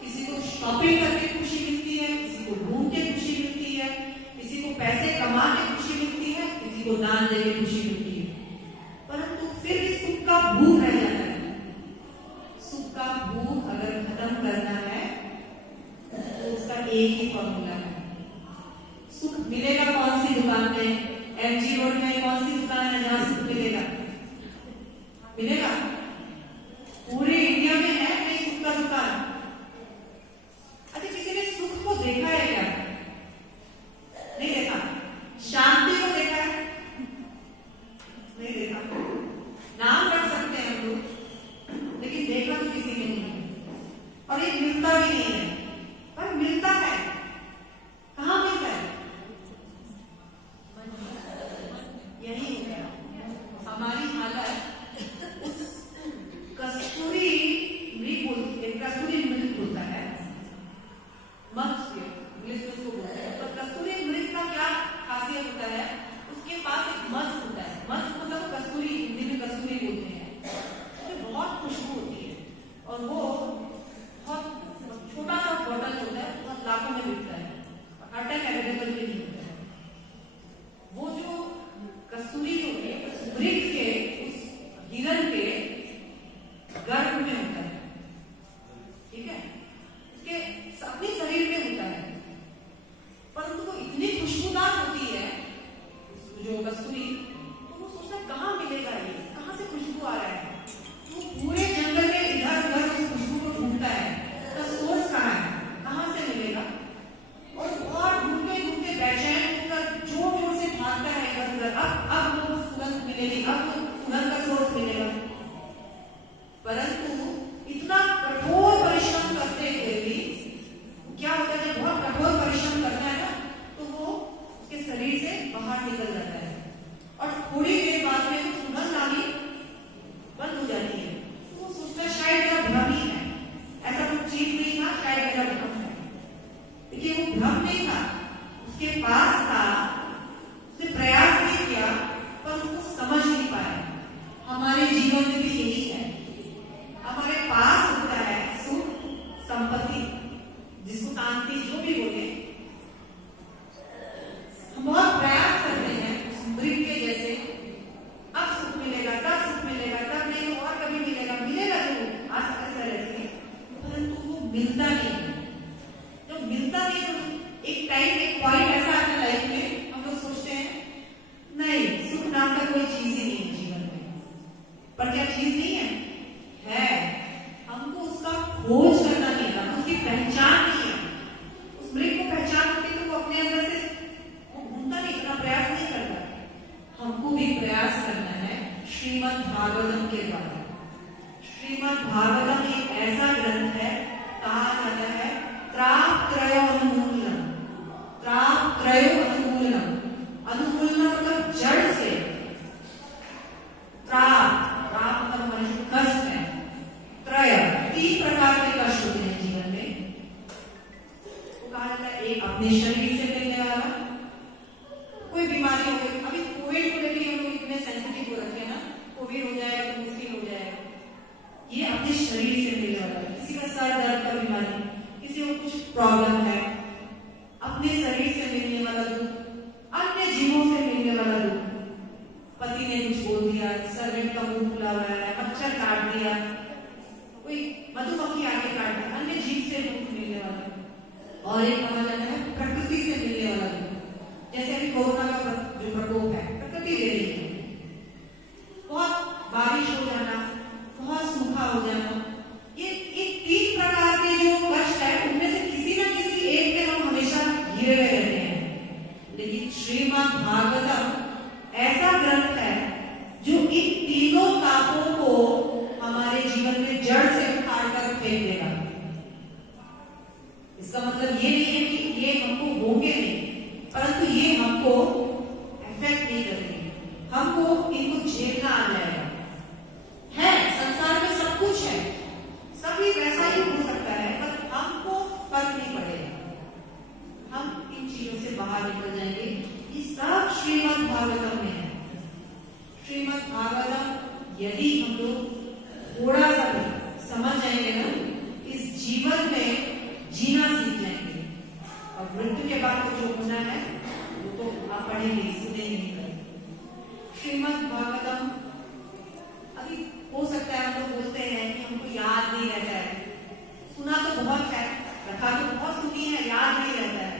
किसी को शॉपिंग करके खुशी मिलती है, किसी को घूम के खुशी मिलती है, किसी को पैसे कमा के खुशी मिलती है, किसी को दान दे के खुशी मिलती है, परंतु फिर भी सुख का भूख रह जाता है। सुख का भूख अगर खत्म करना है तो उसका एक ही फॉर्मूला है। सुख मिलेगा कौन सी दुकान पे? एमजी रोड में कौन सी दुकान है जहां सुख मिलेगा? पूरे इंडिया में है नहीं सुख का दुकान? अच्छा, किसी ने सुख को देखा है क्या? नहीं देखा। शांति को देखा है? नहीं देखा। नाम रख सकते हैं हम लोग, लेकिन देखा तो किसी ने नहीं है, और ये मिलता भी नहीं है। पर मिलता है, कहाँ मिलता है? यही है हमारी हालत जीवन में भी यही है। हमारे पास होता है सुख, संपत्ति, जिसको शांति जो भी बोले, हम बहुत प्रयास करते हैं उस मृग के जैसे, अब सुख मिलेगा, तब सुख मिलेगा, तब नहीं तो और कभी मिलेगा, मिलेगा तो आशा ऐसा रहती है, परंतु वो मिलता नहीं है। जब मिलता नहीं तो एक टाइम, एक पॉइंट ऐसा आता है लाइफ में, हम लोग सोचते हैं नहीं, सुख नाम का कोई चीज ही नहीं है जीवन में। पर क्या चीज नहीं है? हमको उसका खोज करना नहीं है, उसकी पहचान नहीं है। उस मृग को पहचान होती तो वो अपने अंदर से घूमता नहीं, इतना प्रयास नहीं करता। हमको भी प्रयास करना है श्रीमद् भागवतम के द्वारा। श्रीमद् भागवतम एक ऐसा ग्रंथ है, कहा जाता है त्रात्रयो अनुमूलनम। त्रात्रयो अनुमूलनम, अनुमूलनम मतलब जड़ से। मतलब मनुष्य कष्ट है, त्रय 3 प्रकार के कष्ट होते हैं जीवन में। वो कहा जाता है एक अपने शरीर से मिलने वाला, कोई बीमारी हो गई, अभी कोविड को लेकर हम लोग इतने सेंसिटिव हो रखे हैं ना, कोविड हो जाएगा तो मुश्किल हो जाएगा, ये अपने शरीर से मिलने वाला। किसी का सर दर्द का बीमारी, किसी को कुछ प्रॉब्लम है, अपने शरीर से मिलने वाला दुख, अन्य जीवों से मिलने वाला दुख, पति ने कुछ बोल दिया, सर्वेंट का मुंह खुला हुआ है, मच्छर काट दिया, कोई मधुमक्खी आके काट दिया, अन्य जीव से दुख मिलने वाला। और एक कहा जाता है प्रकृति से मिलने वाला दुख, जैसे अभी कोरोना का जो प्रकोप है, प्रकृति दे रही है, बहुत बारिश हो जाना, बहुत सूखा हो जाना, ये 3 प्रकार के जो कष्ट है, उनमें से किसी न किसी एक में हम हमेशा घिरे हुए रहते हैं। लेकिन श्रीमद् भागवतम ऐसा ग्रंथ है जो इन तीनों तापों को हमारे जीवन में जड़ से उखाड़ कर फेंक देगा। इसका मतलब ये नहीं है कि ये हमको होंगे नहीं, परंतु ये हमको इफेक्ट नहीं करेंगे, हमको इनको झेलना आ जाएगा। है संसार में सब कुछ है, सभी वैसा ही हो सकता है, पर हमको फर्क नहीं पड़ेगा, हम इन चीजों से बाहर निकल जाएंगे। ये सब श्रीमद् भागवतम में है। श्रीमद् भागवतम यदि हम लोग थोड़ा सा भी समझ जाएंगे ना, इस जीवन में जीना सीख जाएंगे, और मृत्यु के बाद तो जो होना है वो तो आप पढ़ेंगे, सुनेंगे। श्रीमद् भागवतम अभी हो सकता है हम लोग बोलते हैं कि हमको याद नहीं रहता है, सुना तो बहुत है, कथा तो बहुत सुनी है, याद नहीं रहता है,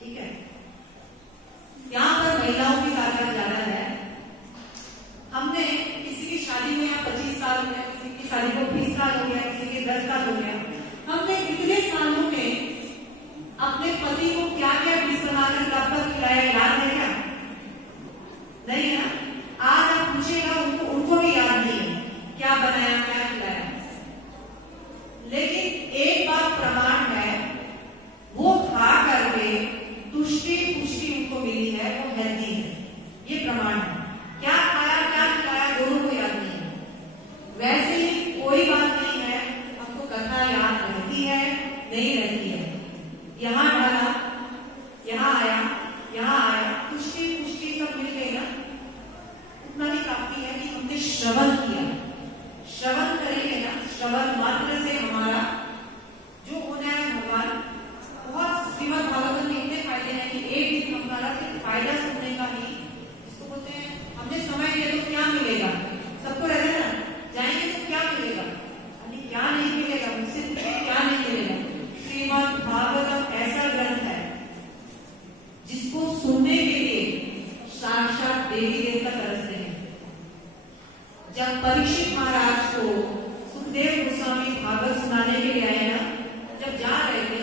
ठीक है। यहाँ पर महिलाओं की तादाद ज्यादा है। हमने किसी की शादी में 25 साल हो गया, किसी की शादी को 20 साल हो गया, किसी के 10 साल हो गया, हमने इतने सालों में अपने पति को क्या क्या डिश बनाकर कब तक खिलाया, याद है क्या? नहीं है। आज आप पूछेगा उनको भी याद नहीं है क्या बनाया, क्या खिलाया। लेकिन एक बात प्रमाण है, वो खा करके तुष्टि पुष्टि उनको मिली है, वो हेल्दी है, ये प्रमाण है। क्या खाया क्या खिलाया दोनों को याद नहीं है। वैसे ही कोई बात नहीं है, हमको कथा याद रहती है नहीं रहती है। यहाँ डाला, यहाँ आया, यहाँ आया, पुष्टि पुष्टि सब मिल गई ना, उतना ही काफी है कि हमने श्रवण किया। श्रवण करेंगे ना, श्रवण मात्र से हमारा जो होना है भगवान, बहुत श्रीमद् भागवत में इतने फायदे हैं कि एक दिन हमारा सिर्फ फायदा सुनने का ही, इसको बोलते हैं हमने समय दिया तो क्या मिलेगा, सबको रहना ना, जाएंगे तो क्या मिलेगा, अभी क्या नहीं मिलेगा, मुझसे क्या नहीं मिलेगा। श्रीमद् भागवतम ऐसा ग्रंथ है जिसको सुनने के लिए साक्षात देवी देवता तरसते हैं। जब परीक्षित महाराज को सुखदेव गोस्वामी भागवत सुनाने के लिए आए ना, जब जा रहे थे